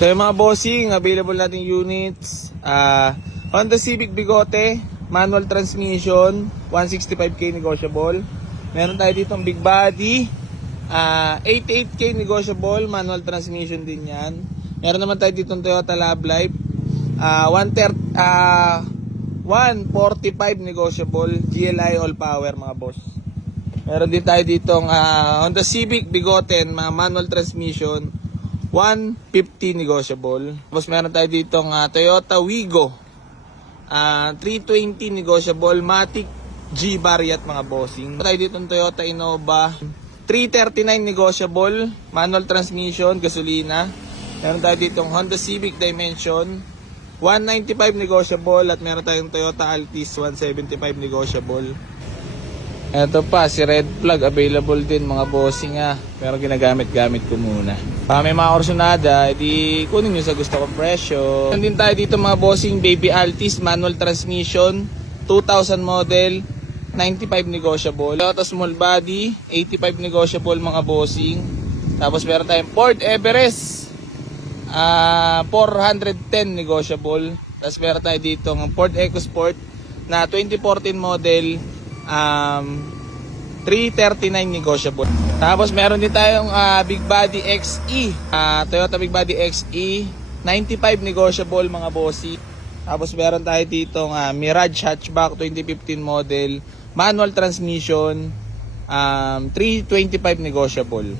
So yung mga bossing, available nating units. Honda Civic Bigote, manual transmission, 165k negotiable. Meron tayo dito ang big body, 88k negotiable, manual transmission din yan. Meron naman tayo dito ang Toyota Love Life, 145 negotiable, GLI all power mga boss. Meron din tayo dito ang Honda Civic Bigote, manual transmission, 150 negotiable. Tapos meron tayo dito ang Toyota Wigo, 320 negotiable, Matic G variant mga bossing. Meron tayo dito ang Toyota Innova, 339 negotiable, manual transmission, gasolina. Meron tayo dito ang Honda Civic Dimension, 195 negotiable, at meron tayong Toyota Altis 175 negotiable. Ito pa, si Red Flag available din mga bossing pero ginagamit-gamit ko muna. May mga orsonada, edi kunin nyo sa gusto kong presyo. Meron din tayo dito mga bossing, Baby Altis manual transmission, 2000 model, 95 negotiable. Toyota Small Body, 85 negotiable mga bossing. Tapos meron tayong Ford Everest, 410 negotiable. Tapos meron tayo dito ng Ford EcoSport na 2014 model, 339 negotiable. Tapos meron din tayong Big Body XE, Toyota Big Body XE, 95 negotiable mga bossy. Tapos meron tayo dito Mirage Hatchback 2015 model, manual transmission, 325 negotiable.